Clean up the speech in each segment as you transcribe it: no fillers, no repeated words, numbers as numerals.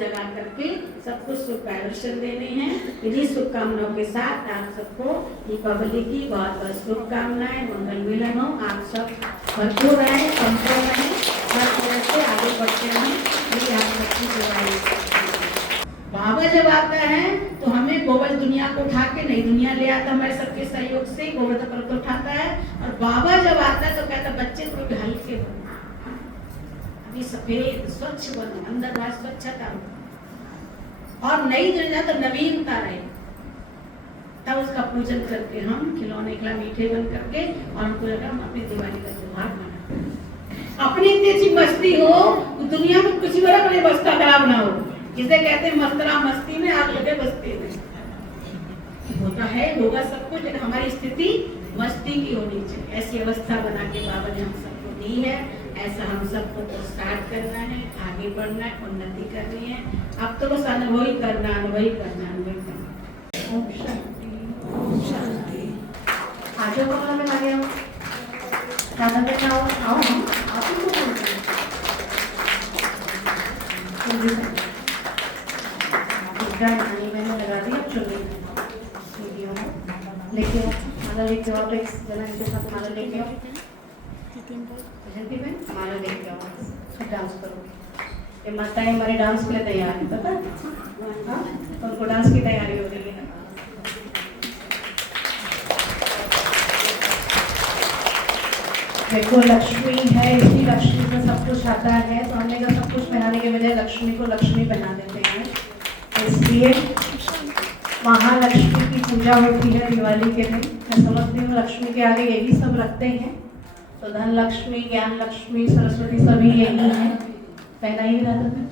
जगा करके सबको शुभ दर्शन देने हैं। इन्हीं शुभकामनाओं के साथ आप सबको दीपावली की बहुत बहुत शुभकामनाएं, मंगल मिलन हो, आप सब भरपूर रहें, संपूर्ण रहें, हर तरह से आगे बढ़ते रहें, यही आप सबकी दुआएं। बाबा जब आता है तो हमें गोवर्ध दुनिया को उठा के नई दुनिया ले आता, हमारे सबके सहयोग से गोवर्ध पर्वत उठाता है। और बाबा जब आता है तो कहता बच्चे थोड़े हल्के बनो, अभी सफेद स्वच्छ बनो, अंदर बाहर स्वच्छता हो, और नई दुनिया तो नवीनता रहे। तब उसका पूजन करके हम खिलौने खिला मीठे बन करके, और हमको लगा हम अपनी दिवाली का त्योहार मनाते। अपनी इतनी अच्छी मस्ती हो दुनिया में किसी बड़ा बड़े बस्ता खराब ना हो, जिसे कहते हैं मस्तरा मस्ती में आग लगे बस्ती में। होता है होगा सब कुछ, लेकिन हमारी स्थिति मस्ती की होनी चाहिए। ऐसी अवस्था बना के बाबा ने हम सबको दी है। ऐसा हम सबको तो स्टार्ट करना है, आगे बढ़ना है, उन्नति करनी है। अब तो बस अनुभव ही करना, अनुभव ही करना, अनुभव करना। ओम शांति, ओम शांति। आज कमरा में लगे हो, खाना में खाओ, आओ हम आप ही को बोलते हैं। मैंने लगा दिया चुनी वीडियो में, लेके माला लेके आओ, एक जना इनके साथ माला लेके आओ, माला लेके आओ, डांस करो। ये माताएं हमारे डांस के लिए तैयार है, पता है? तो उनको डांस की तैयारी हो रही है। देखो लक्ष्मी है, इसी लक्ष्मी में सब कुछ आता है, तो हमने कहा सब कुछ पहनाने के बजाय लक्ष्मी को लक्ष्मी पहना देते हैं। इसलिए महालक्ष्मी की पूजा होती है दिवाली के दिन। मैं समझती हूँ लक्ष्मी के आगे यही सब रखते हैं, तो धन लक्ष्मी, ज्ञान लक्ष्मी, सरस्वती सभी यही है। पहना ही रहता है।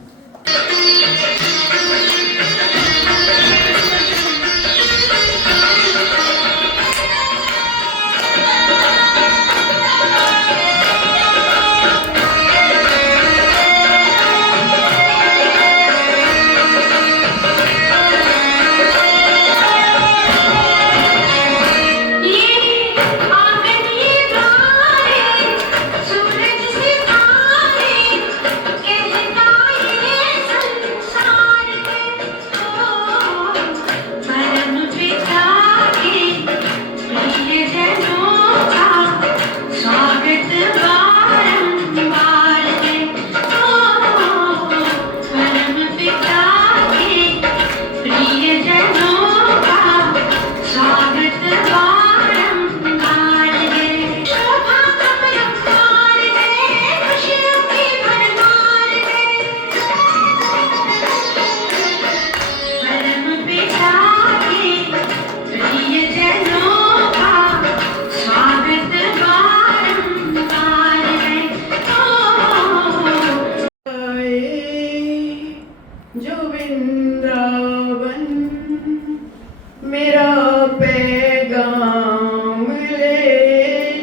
मेरा पैगाम ले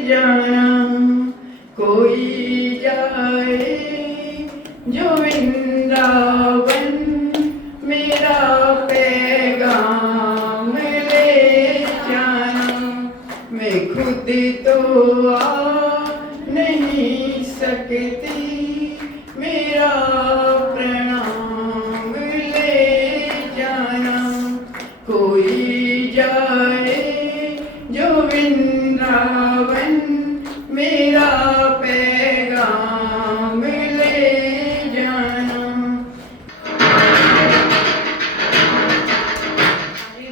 जाना, कोई जाए जो वृंदावन, मेरा पैगाम ले जाना। मैं खुद तो आ नहीं सकती, मेरा प्रणाम ले जाना। कोई जाए जो वृंदावन, मेरा पैगाम ले जाना।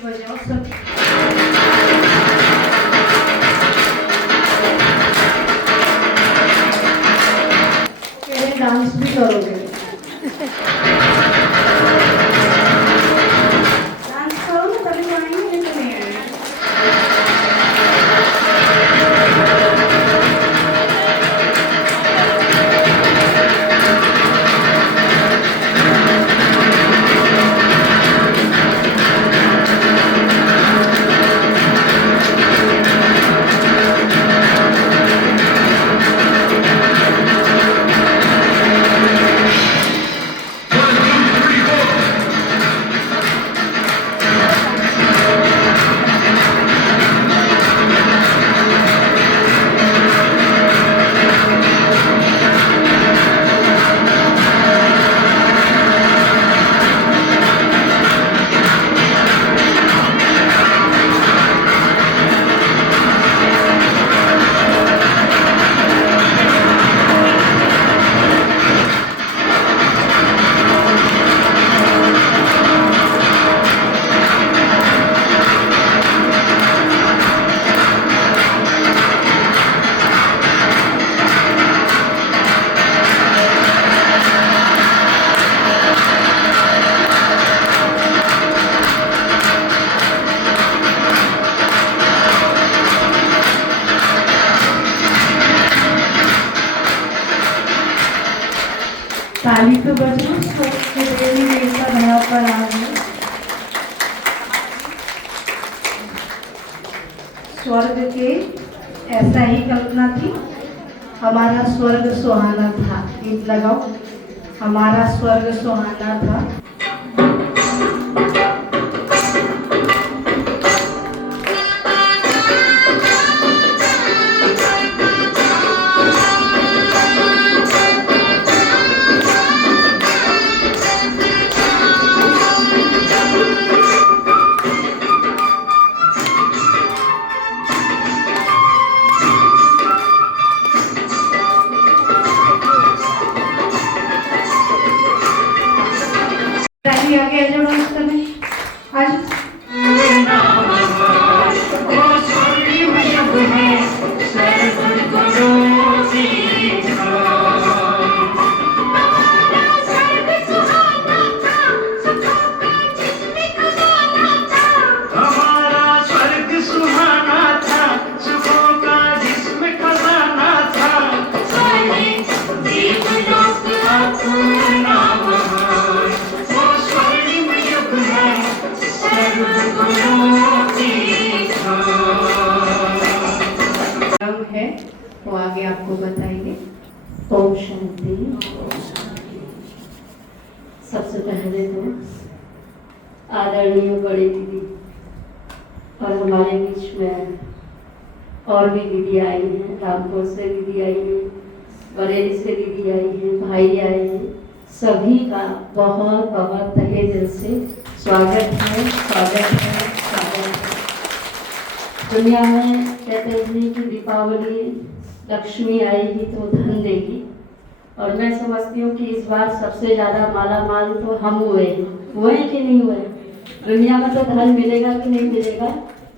बजाओ सब। डांस भी करोगे? डांस करो ना, तभी तो आएंगे, नहीं तो नहीं आएंगे। तो बच्चों देवी देवता धरा पर आ गए। स्वर्ग के ऐसा ही कल्पना थी, हमारा स्वर्ग सुहाना था। गीत लगाओ, हमारा स्वर्ग सुहाना था। आगे जोड़ो आज है वो आगे आपको बताएंगे। ओम शांति। सबसे पहले तो आदरणीय बड़ी दीदी और हमारे बीच में और भी दीदी आई हैं, रामपुर से दीदी आई हैं, बरेली से दीदी आई हैं, भाई आए हैं, सभी का बहुत बहुत तहे दिल से स्वागत है, स्वागत है, स्वागत है। दुनिया में कहते हैं कि दीपावली लक्ष्मी आएगी तो धन देगी, और मैं समझती हूँ कि इस बार सबसे ज़्यादा माला माल तो हम हुए कि नहीं हुए। दुनिया में तो धन मिलेगा कि नहीं मिलेगा,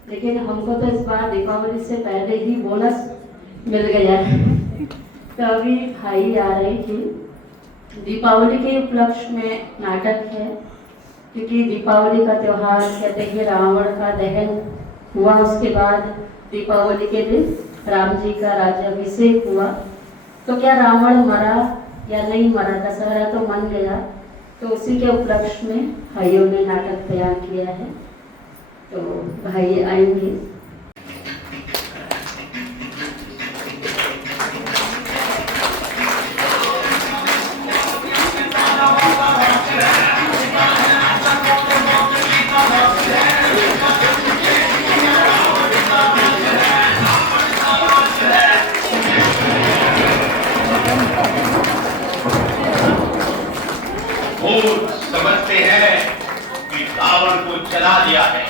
लेकिन हमको तो इस बार दीपावली से पहले ही बोनस मिल गया है। तो अभी भाई आ रही थी, दीपावली के उपलक्ष्य में नाटक है, क्योंकि दीपावली का त्यौहार कहते हैं रावण का दहन हुआ, उसके बाद दीपावली के दिन राम जी का राज्याभिषेक हुआ। तो क्या रावण मरा या नहीं मरा, दशहरा तो मन गया, तो उसी के उपलक्ष्य में भाइयों ने नाटक तैयार किया है। तो भाई आएंगे। समझते हैं कि रावण को जला दिया है,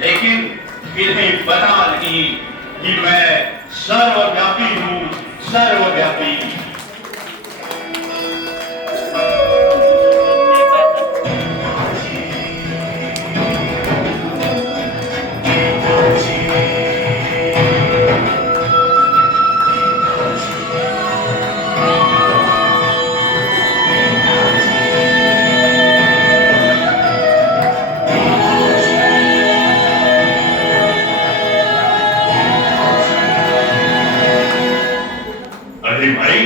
लेकिन इन्हें पता नहीं कि मैं सर्वव्यापी हूँ, सर्वव्यापी। अरे भाई,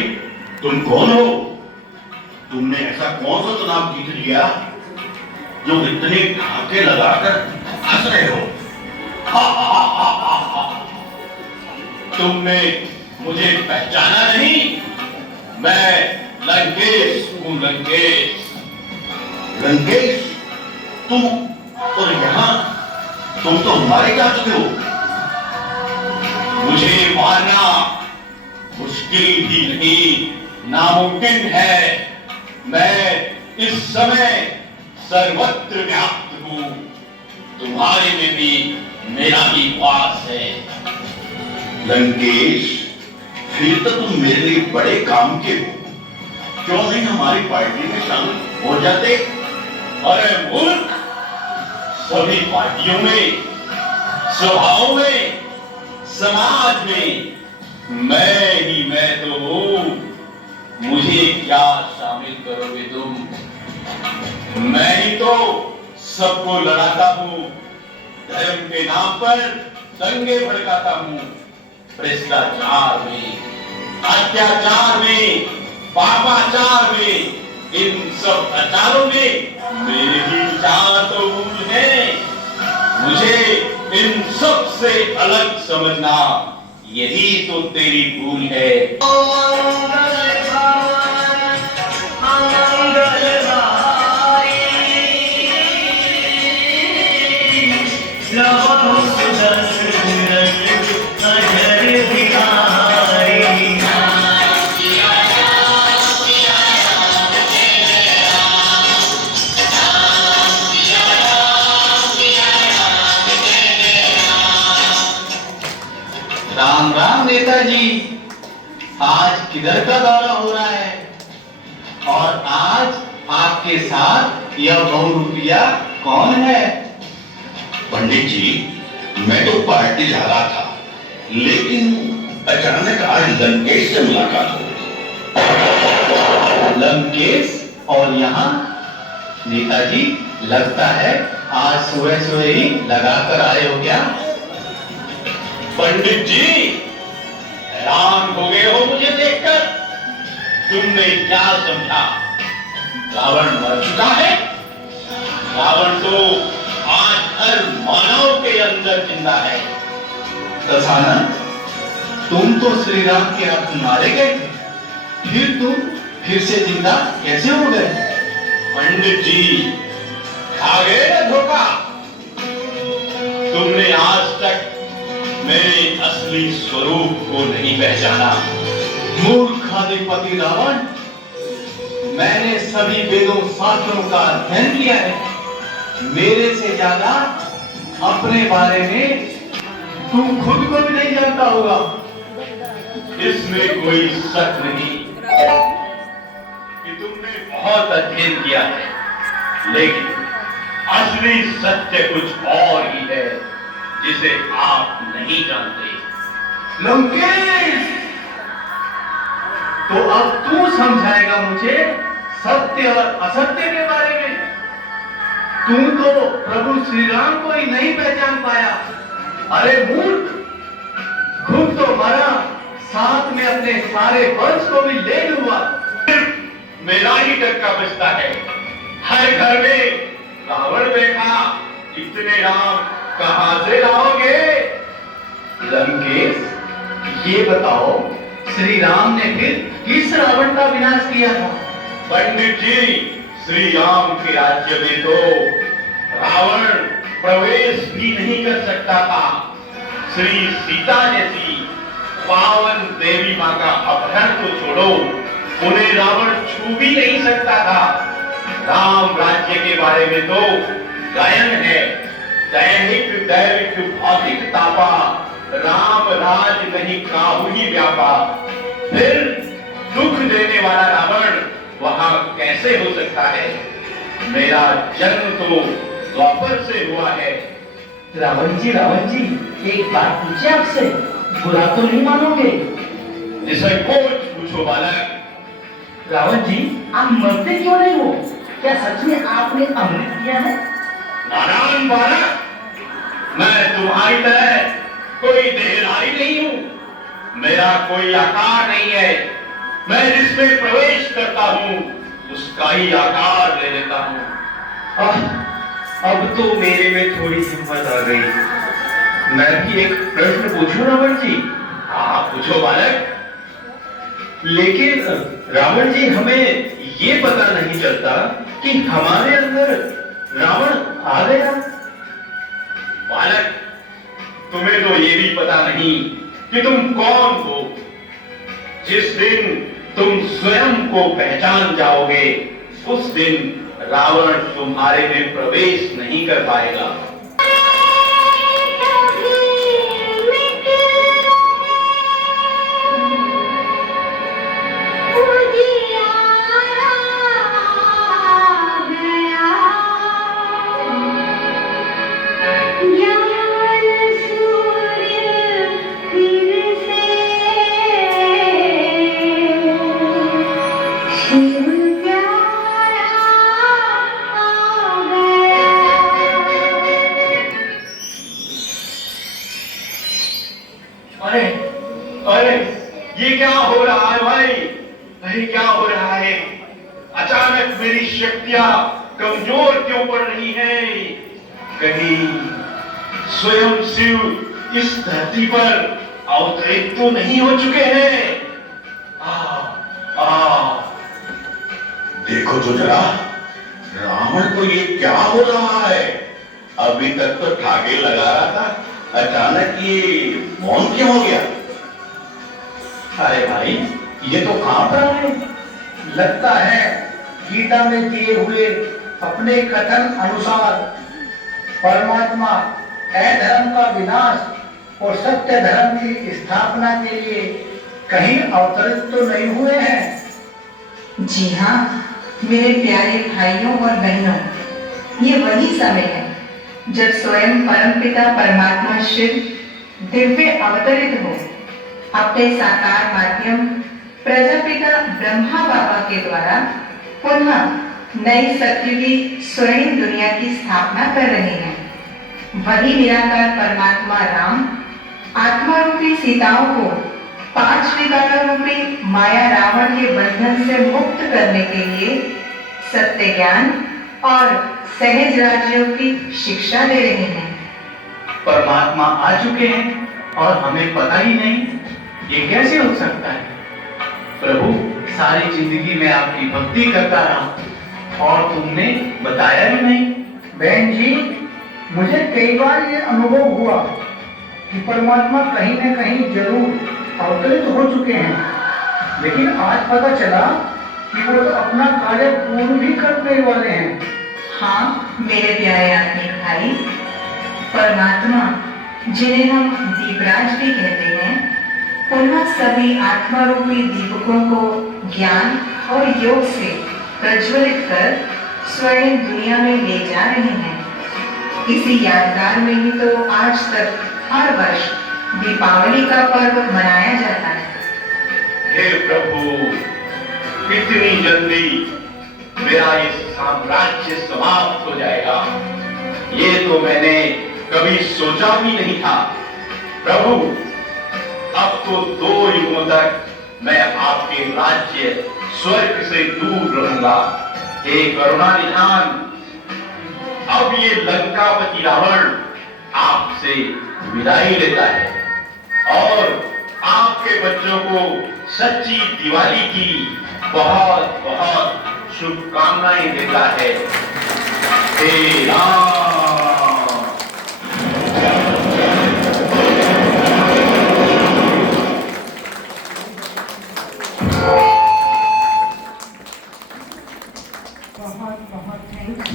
तुम कौन हो? तुमने ऐसा कौन सा चुनाव जीत लिया जो इतने ढाके लगाकर हंस रहे हो? तुमने मुझे पहचाना नहीं? मैं लंकेश हूँ, लंकेश। लंकेश, तुम और यहाँ तुम तो मारे जा चुके हो। मुझे मारना मुश्किल भी नहीं, नामुमकिन है। मैं इस समय सर्वत्र व्याप्त हूँ, तुम्हारे में भी मेरा ही वास है। लंकेश, फिर तो तुम मेरे लिए बड़े काम के हो, क्यों नहीं हमारी पार्टी में शामिल हो जाते? अरे मूर्ख, सभी पार्टियों में, सभाओं में, समाज में मैं ही मैं तो हूँ। मुझे क्या शामिल करोगे तुम? मैं ही तो सबको लड़ाता हूँ, धर्म के नाम पर दंगे भड़काता हूँ, भ्रष्टाचार में, अत्याचार में, पापाचार में इन सब विचारों में मेरे ही विचार तो मूल हैं। मुझे इन सब से अलग समझना, यही तो तेरी भूल है। राम राम नेताजी, आज किधर का दौरा हो रहा है? और आज आपके साथ यह बहुरूपिया कौन है? पंडित जी, मैं तो पार्टी जा रहा था, लेकिन अचानक आज लंकेश से मुलाकात हो गई। लंकेश और यहाँ? नेताजी, लगता है आज सुबह सुबह ही लगा कर आए हो क्या? पंडित जी, हैरान हो गए हो मुझे देखकर। तुमने क्या समझा? रावण मर चुका है? रावण तो आज हर मानव के अंदर जिंदा है। दशानन, तुम तो श्री राम के हाथ मारे गए थे, फिर तुम फिर से जिंदा कैसे हो गए? पंडित जी, खा गए ना धोखा। तुमने आज तक मेरे असली स्वरूप को नहीं पहचाना। मूर्ख अधिपति रावण, मैंने सभी वेदों शास्त्रों का अध्ययन किया है। मेरे से ज्यादा अपने बारे में तुम खुद को भी नहीं जानता होगा। इसमें कोई शक नहीं कि तुमने बहुत अध्ययन किया है, लेकिन असली सत्य कुछ और ही है जिसे आप नहीं जानते। लंकेश, तो अब तू समझाएगा मुझे सत्य और असत्य के बारे में। तू तो प्रभु श्री राम को ही नहीं पहचान पाया। अरे मूर्ख, खुद तो मरा, साथ में अपने सारे वंश को भी ले डूबा। मेरा ही टक्का बचता है। हर घर में रावण देखा, इतने राम कहां से लाओगे? लंकेश, ये बताओ, श्री राम ने फिर किस रावण का विनाश किया था? पंडित जी, श्री राम के राज्य में तो रावण प्रवेश भी नहीं कर सकता था। श्री सीता जैसी पावन देवी मां का अपहरण तो छोड़ो, उन्हें रावण छू भी नहीं सकता था। राम राज्य के बारे में तो गायन है, दैनिक दैविक भौतिक तापा, राम राज नहीं काहू ही व्यापा। फिर दुख देने वाला रावण वहां कैसे हो सकता है? मेरा जन्म तो द्वापर से हुआ है। रावण जी, एक बात पूछे आपसे, बुरा तो नहीं मानोगे? निसंकोच पूछो बालक। रावण जी, आप मरते क्यों नहीं हो? क्या सच में आपने अमृत किया है? नारायण बालक, मैं तुम्हारी तरह कोई देहधारी नहीं हूँ। मेरा कोई आकार नहीं है। मैं जिसमें प्रवेश करता हूँ उसका ही आकार ले लेता हूँ। अब तो मेरे में थोड़ी हिम्मत आ गई। मैं भी एक प्रश्न पूछूं रावण जी? हाँ पूछो बालक। लेकिन रावण जी, हमें ये पता नहीं चलता कि हमारे अंदर रावण आ गया। बालक, तुम्हें तो ये भी पता नहीं कि तुम कौन हो। जिस दिन तुम स्वयं को पहचान जाओगे, उस दिन रावण तुम्हारे में प्रवेश नहीं कर पाएगा। शिव। शक्तियां कमजोर क्यों पड़ रही हैं? कहीं स्वयं शिव इस धरती पर अवतरित तो नहीं हो चुके हैं? देखो तो जरा, रावण को ये क्या हो रहा है? अभी तक तो ठाके लगा रहा था, अचानक ये मौन क्यों हो गया? अरे भाई, ये तो कहां पर है? लगता है गीता में दिए हुए अपने कथन अनुसार परमात्मा अधर्म का विनाश और सत्य धर्म की स्थापना के लिए कहीं अवतरित तो नहीं हुए हैं? जी हाँ मेरे प्यारे भाइयों और बहनों, ये वही समय है जब स्वयं परमपिता परमात्मा शिव दिव्य अवतरित हो अपने साकार माध्यम प्रजापिता ब्रह्मा बाबा के द्वारा पुनः नई सत्युगी स्वर्णिम दुनिया की स्थापना कर रहे हैं। वही निराकार परमात्मा राम आत्मा रूपी सीताओं को 5 विकारों रूपी माया रावण के बंधन से मुक्त करने के लिए सत्य ज्ञान और सहज राज्यों की शिक्षा दे रहे हैं। परमात्मा आ चुके हैं और हमें पता ही नहीं, ये कैसे हो सकता है? प्रभु, सारी जिंदगी में आपकी भक्ति करता रहा और तुमने बताया ही नहीं। बहन जी, मुझे कई बार ये अनुभव हुआ कि परमात्मा कहीं न कहीं जरूर अवतरित हो चुके हैं, लेकिन आज पता चला कि वो तो अपना कार्य पूर्ण भी करने वाले हैं। हाँ मेरे प्यारे आत्मिक भाई, परमात्मा जिन्हें हम दीपराज भी कहते हैं, पुनः सभी आत्मा रूपी दीपकों को ज्ञान और योग से प्रज्वलित कर स्वर्णिम दुनिया में ले जा रहे हैं। इसी यादगार में ही तो आज तक हर वर्ष दीपावली का पर्व मनाया जाता है। हे प्रभु, कितनी जल्दी मेरा ये साम्राज्य समाप्त हो जाएगा, ये तो मैंने कभी सोचा भी नहीं था। प्रभु, अब तो 2 युगों तक मैं आपके राज्य स्वर्ग से दूर रहूंगा। हे करुणा निधान, अब ये लंकापति रावण आपसे विदाई लेता है और आपके बच्चों को सच्ची दिवाली की बहुत बहुत शुभकामनाएं देता है। हे राम। बहुत बहुत थैंक्स।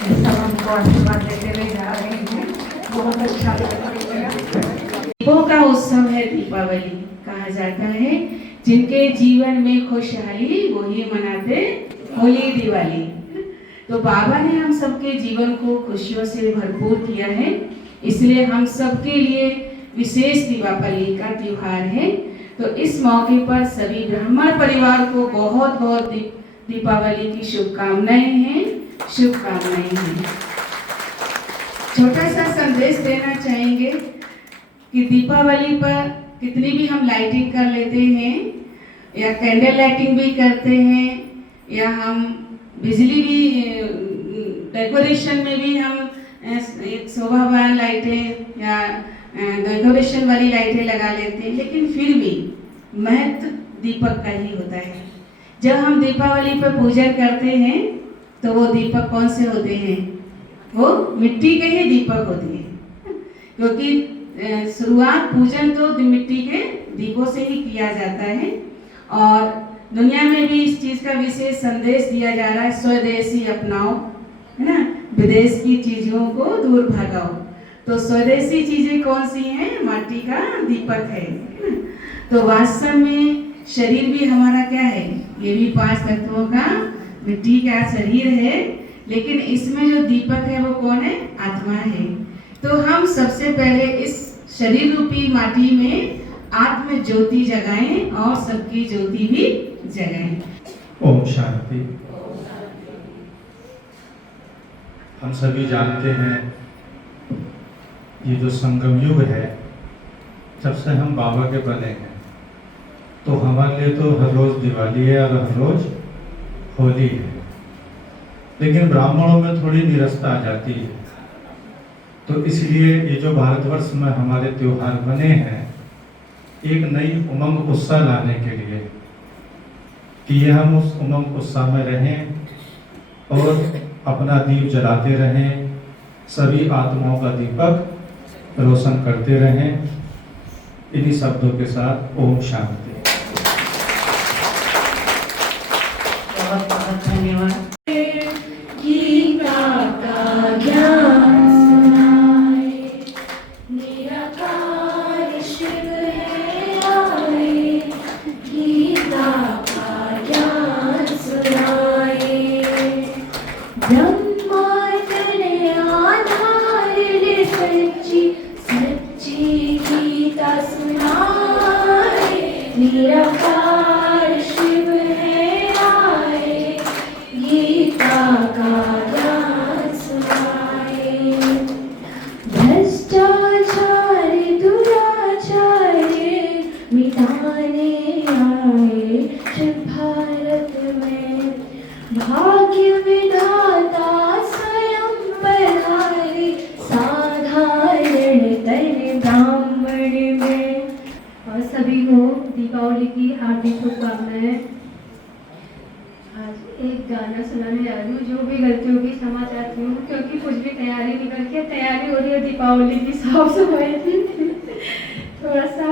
सब हमको आशीर्वाद देते हुए जा रहे हैं, बहुत अच्छा लगा। दीपों का उत्सव है दीपावली, कहा जाता है जिनके जीवन में खुशहाली वही मनाते होली दिवाली। तो बाबा ने हम सबके जीवन को खुशियों से भरपूर किया है, इसलिए हम सबके लिए विशेष दीपावली का त्योहार है। तो इस मौके पर सभी ब्राह्मण परिवार को बहुत बहुत दीपावली की शुभकामनाएं हैं। छोटा सा संदेश देना चाहेंगे कि दीपावली पर कितनी भी हम लाइटिंग कर लेते हैं या कैंडल लाइटिंग भी करते हैं या हम बिजली भी डेकोरेशन में भी हम एक शोभावान लाइटें या डेकोरेशन वाली लाइटें लगा लेते हैं, लेकिन फिर भी महत्व दीपक का ही होता है। जब हम दीपावली पर पूजन करते हैं तो वो दीपक कौन से होते हैं? वो मिट्टी के ही दीपक होते हैं, क्योंकि शुरुआत पूजन तो मिट्टी के दीपों से ही किया जाता है। और दुनिया में भी इस चीज़ का विशेष संदेश दिया जा रहा है, स्वदेशी अपनाओ, है ना, विदेश की चीज़ों को दूर भगाओ। तो स्वदेशी चीज़ें कौन सी हैं? माटी का दीपक है। तो वास्तव में शरीर भी हमारा क्या है? ये भी 5 तत्वों का मिट्टी का शरीर है, लेकिन इसमें जो दीपक है वो कौन है? आत्मा है। तो हम सबसे पहले इस शरीर रूपी माटी में आत्म ज्योति जगाएं और सबकी ज्योति भी जगाएं। ओम शांति। हम सभी जानते हैं ये जो संगम युग है, जब से हम बाबा के बने हैं, तो हमारे लिए तो हर रोज़ दिवाली है और हर रोज़ होली है, लेकिन ब्राह्मणों में थोड़ी निरस्ता आ जाती है। तो इसलिए ये जो भारतवर्ष में हमारे त्योहार बने हैं, एक नई उमंग उत्साह लाने के लिए कि ये हम उस उमंग उत्साह में रहें और अपना दीप जलाते रहें, सभी आत्माओं का दीपक रोशन करते रहें। इन्हीं शब्दों के साथ ओम शांति। बहुत बहुत धन्यवाद। गीता का ज्ञान सुनाए, निराकार शिव है आए, गीता का ज्ञान सुनाए, ब्रह्मांड ने आधार ले सच्ची सच्ची गीता सुनाए, निराकार शिव है आए, गीता का ज्ञान सुनाए, भ्रष्टाचार दुराचार मिटाने आए शिव भारत में, भाग्य विधाता स्वयं पधारे साधारण तन ब्राह्मण में। और सभी को दीपावली की हार्दिक शुभकामनाएं। आज एक गाना सुनाने जा रही हूँ, जो भी गलती होगी क्षमा चाहती हूँ, क्योंकि कुछ भी तैयारी निकल के तैयारी हो रही है दीपावली की, साफ सफाई की। थोड़ा सा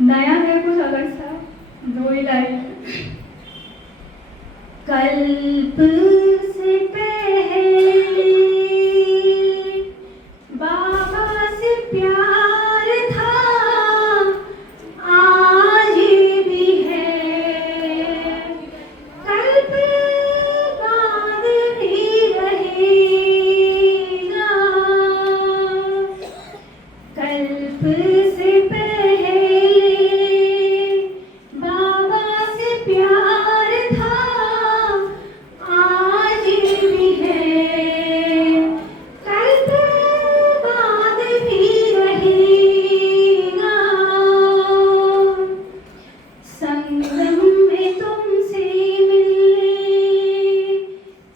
नया है, कुछ अलग सा, 2 ही लाइन। कल्प से पहले बाबा से प्यार था, आज भी है, कल्प बाद भी रहेगा, कल्प से पहले बाबा से प्यार था, आज भी है, कल्प बाद भी रहेगा, संगम में तुमसे मिलने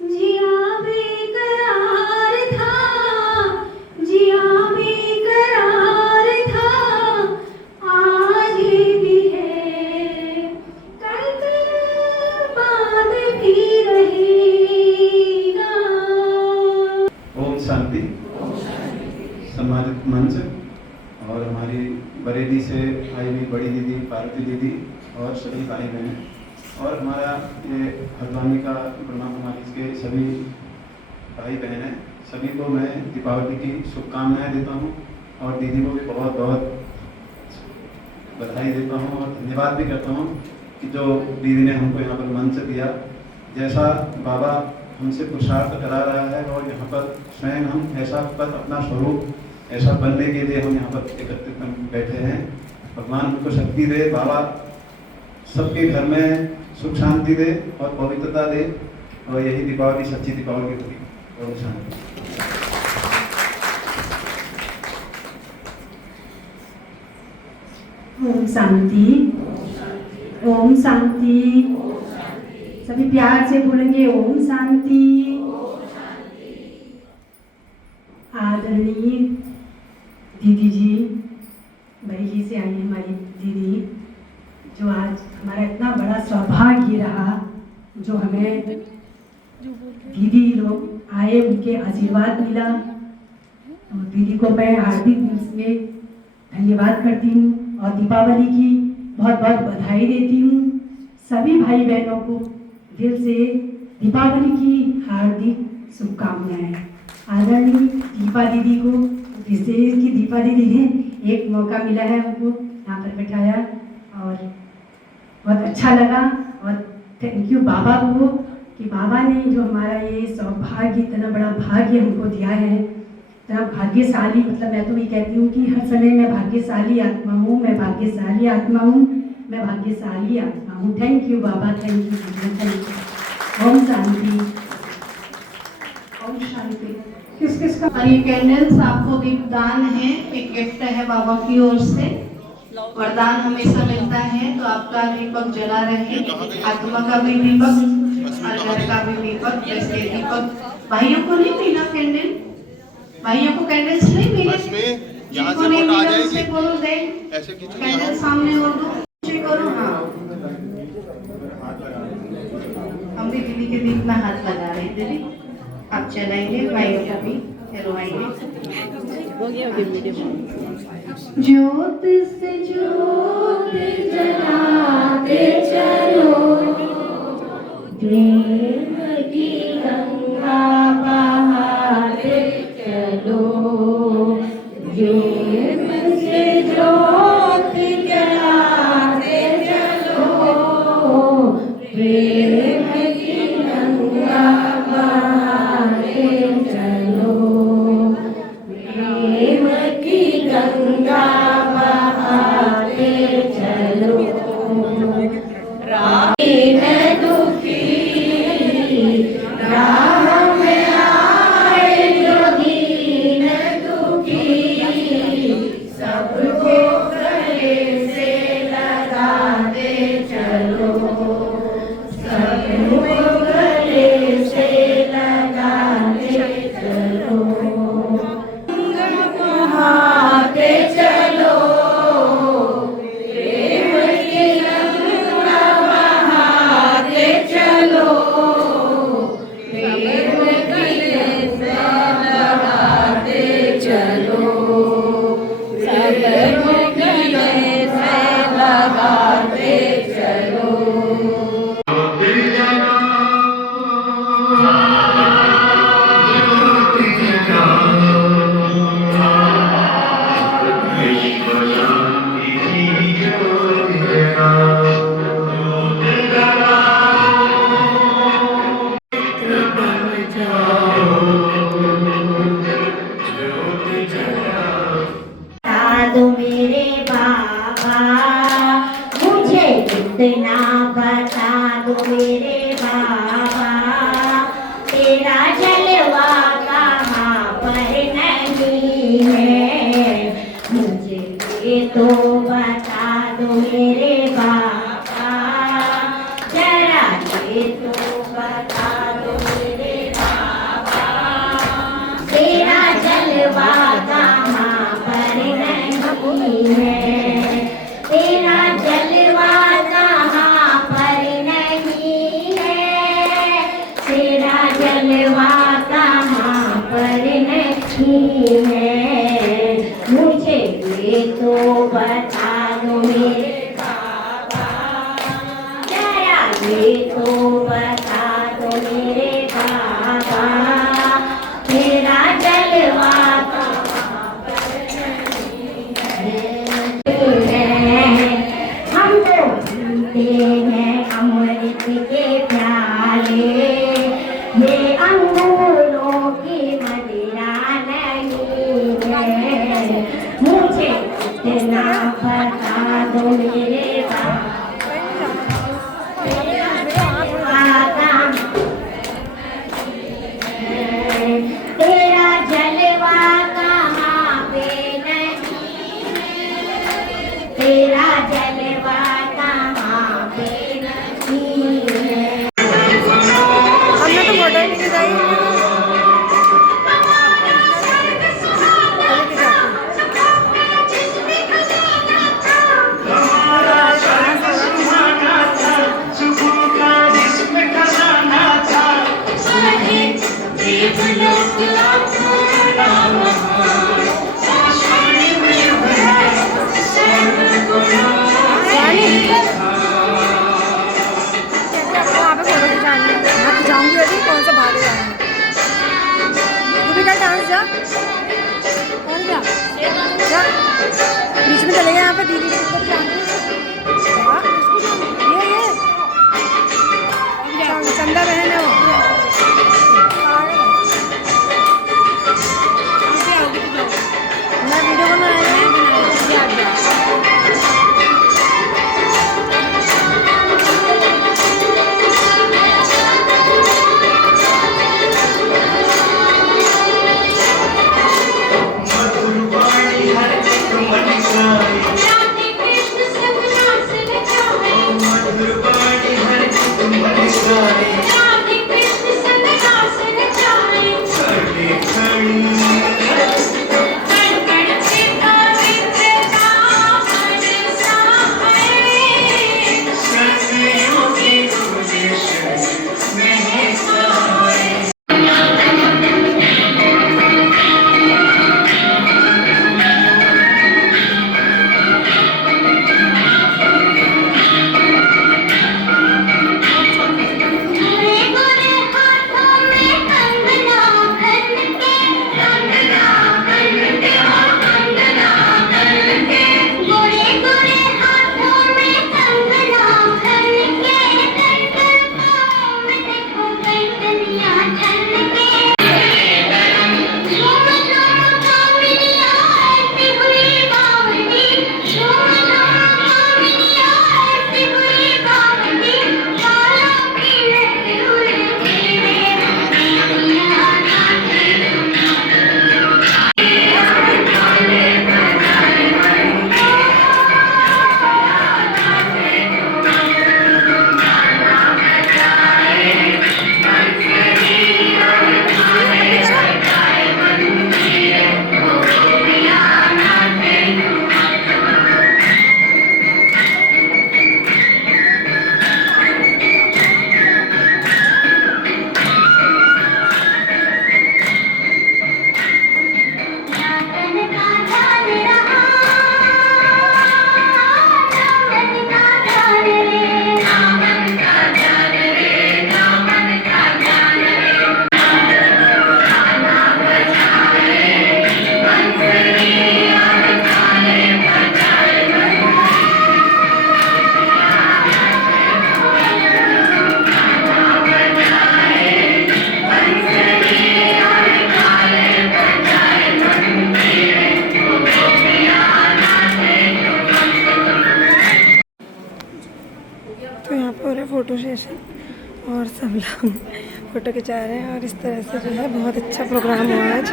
जिया बेकरार था, जिया बेकरार था, आज भी है, कल्प बाद भी रहेगा। ओम शांति। सम्मानित मंच और हमारी बरेली से आई हुई बड़ी दीदी पार्वती दीदी और सभी भाई बहन और हमारा ये हल्द्वानी का ब्रह्मा कुमारी के सभी भाई बहन हैं, सभी को मैं दीपावली की शुभकामनाएं देता हूँ और दीदी को भी बहुत बहुत बधाई देता हूँ और धन्यवाद भी करता हूँ कि जो दीदी ने हमको यहाँ पर मंच दिया। जैसा बाबा हमसे पुरुषार्थ करा रहा है और यहाँ पर स्वयं हम ऐसा पद अपना स्वरूप ऐसा बनने के लिए हम यहाँ पर एकत्रित बैठे हैं। भगवान हमको शक्ति दे, बाबा सबके घर में सुख शांति दे और पवित्रता दे और यही दीपावली सच्ची दीपावली होगी। ओम शांति। ओम शांति, ओम शांति। सभी प्यार से बोलेंगे ओम शांति। आदरणीय दीदी जी, बरेली से आई है हमारी दीदी, जो आज हमारा इतना बड़ा सौभाग्य रहा, जो हमें दीदी लोग आए, उनके आशीर्वाद मिला। तो दीदी को मैं हार्दिक दिल से धन्यवाद करती हूँ और दीपावली की बहुत बहुत बधाई देती हूँ। सभी भाई बहनों को दिल से दीपावली की हार्दिक शुभकामनाएं। आदरणीय दीपा दीदी को, विशेष की दीपा दीदी ने एक मौका मिला है हमको यहाँ पर बैठाया और बहुत अच्छा लगा। और थैंक यू बाबा को कि बाबा ने जो हमारा ये सौभाग्य, इतना बड़ा भाग्य हमको दिया है, इतना भाग्यशाली। मतलब मैं तो ये कहती हूँ कि हर समय मैं भाग्यशाली आत्मा हूँ, मैं भाग्यशाली आत्मा हूँ, मैं भाग्यशाली आत्मा हूँ। Thank you Baba, thank you, thank you. ओम शांति, ओम शांति। किस किस का? और ये कैंडल्स आपको दीपदान है, एक गिफ्ट है बाबा की ओर से। वरदान हमेशा मिलता है, तो आपका दीपक जला रहे, आत्मा का भी दीपक और घर का भी दीपक। जैसे दीपक भाइयों को नहीं मिला कैंडल, भाइयों को कैंडल्स नहीं मिले, जिनको नहीं मिला उससे बोलो दे कैंडल सामने हो दो करो। हाँ, हम भी दीदी के दीप में हाथ लगा रहे हैं। दीदी आप चलाएंगे, भाइयों को भी चलवाएंगे। ज्योत से ज्योत जलाते चलो, प्रेम की गंगा बहाते चलो। ज्योत से ज्योत जलाते चलो, प्रेम की गंगा बहाते चलो। प्रेम की गंगा बहाते चलो। राम दुखी राह में आए जो दीन दुखी, सबको गले से लगाते चलो, सबको गले से लगाते चलो। बहाते चलो, प्रेम की गंगा बहाते चलो, प्रेम की गंगा बहाते चलो, प्रेम गले से लगाते चलो। बता दो मेरे बाबा, मुझे इतना बता दो मेरे बाबा, तेरा जलवा कहाँ पर नहीं है, मुझे ये तो बता दो मेरे बाबा, जरा ये तो बता दो मेरे बाबा, तेरा जलवा कहाँ पर नहीं है, तेरा जलवा कहाँ पर नहीं है, तेरा जलवा कहाँ पर नहीं है, मुझे ये तो बता दो मेरे बाबा, जरा ये तो बता दो मेरे बाबा, तेरा जलवा हम तो पीते हैं अमृत के प्याले, ये अंगूरों की मदिरा नहीं है, मुझे इतना बता दो मेरे बाबा, तेरा जलवा तो यहाँ पर हो रहा है फ़ोटो सेशन और सब लोग फ़ोटो खिंचा रहे हैं और इस तरह से जो है बहुत अच्छा प्रोग्राम हुआ आज।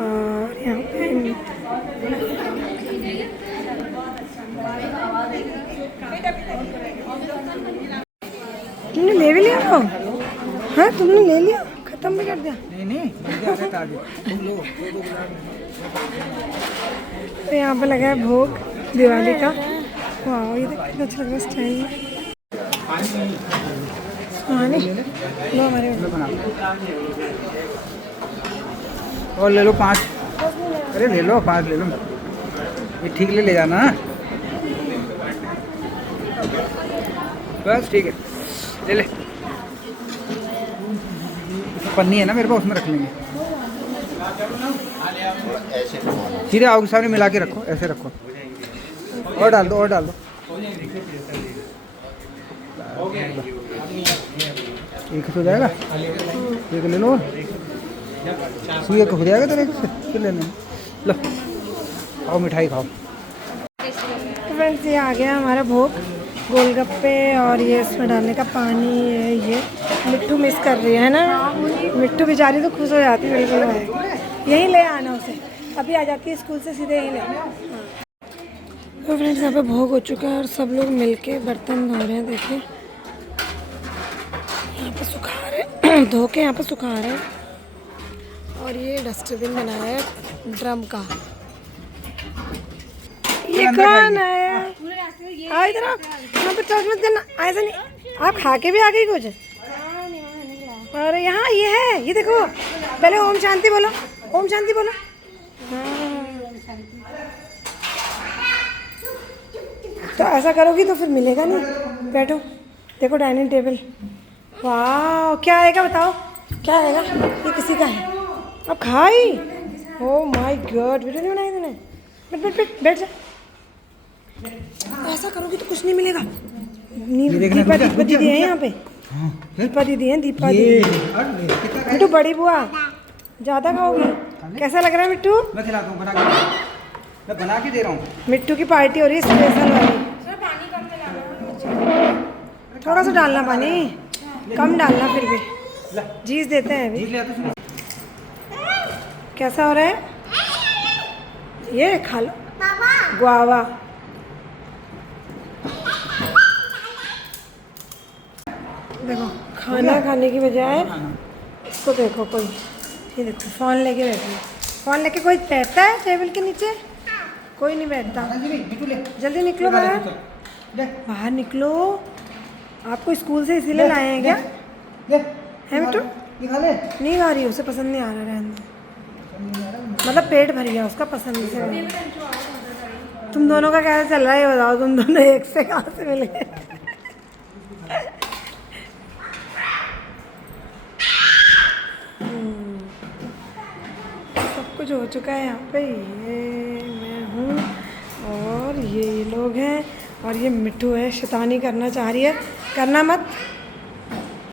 और यहाँ पे तुमने ले भी लिया वो? हाँ तुमने ले लिया, ख़त्म भी कर दिया? नहीं तो यहाँ पे लगा है भोग दिवाली का। वाह ये देखो कितना अच्छा लग रहा है स्टाइल में। लो हमारे और ले लो 5। अरे ले लो 5 ले लो, ये ठीक ले जाना। बस ठीक है, ले पन्नी है ना मेरे पास, उसमें रख लेंगे। सीधे आओ के सामने मिला के रखो, ऐसे रखो और डाल दो एक हो जाएगा, एक ले लो, एक हो जाएगा तेरे से ले लेना। लो खाओ, मिठाई खाओ। फ्रेंड्स ये आ गया हमारा भोग, गोलगप्पे और ये इसमें डालने का पानी। ये मिट्टू मिस कर रही है ना, मिट्टू बेचारी तो खुश हो जाती है बिल्कुल। यहीं ले आना उसे, अभी आ जाती है स्कूल से सीधे यहीं ले। तो फ्रेंड्स यहाँ पे भोग हो चुका है और सब लोग मिलके बर्तन धो रहे हैं। देखिए यहाँ पे सुखा रहे धो के यहाँ पे सुखा रहे हैं। और ये डस्टबिन बनाया है ड्रम का। ये कौन है? आओ इधर आओ, यहाँ पे टच मत करना, ऐसा नहीं। आप खा के भी आ गई कुछ? और यहाँ ये है, ये देखो, पहले ओम शांति बोलो, ओम शांति बोलो। तो ऐसा करोगी तो फिर मिलेगा नहीं। बैठो, देखो डाइनिंग टेबल। वाह क्या आएगा बताओ, क्या आएगा? ये किसी का है। अब खाई? ओह माय गॉड, वीडियो नहीं बनाई तूने? बैठ बैठ बैठ बैठ जा। ऐसा करोगी तो कुछ नहीं मिलेगा। दीपा दीदी है यहाँ पे, दीपा दीदी है, दीपा दीदी। मिट्टू बड़ी बुआ ज़्यादा खाओगी? कैसा लग रहा है मिट्टू? मैं खिलाता हूँ, मैं बना के दे रहा हूँ। मिट्टू की पार्टी हो रही है स्पेशल वाली। थोड़ा सा डालना पानी, कम डालना, फिर भी जीस देते हैं अभी। कैसा हो रहा है? ये खा लो गुआवा। देखो खाना खाने की बजाय इसको देखो, कोई ये देखो फ़ोन लेके बैठे। फ़ोन लेके कोई बैठता है टेबल के नीचे? कोई नहीं बैठता। जल्दी निकलो बाहर, बाहर निकलो। आपको स्कूल से इसीलिए लाए हैं क्या? है मिट्टू? नहीं खा रही, उसे पसंद नहीं आ रहा। रहने दो, मतलब पेट भर गया उसका, पसंद से। तुम दोनों का कैसा चल रहा है ये बताओ? तुम दोनों एक से कहाँ से मिले? सब कुछ हो चुका है यहाँ पे। ये मैं हूँ और ये लोग हैं और ये मिट्टू है, शैतानी करना चाह रही है। करना मत।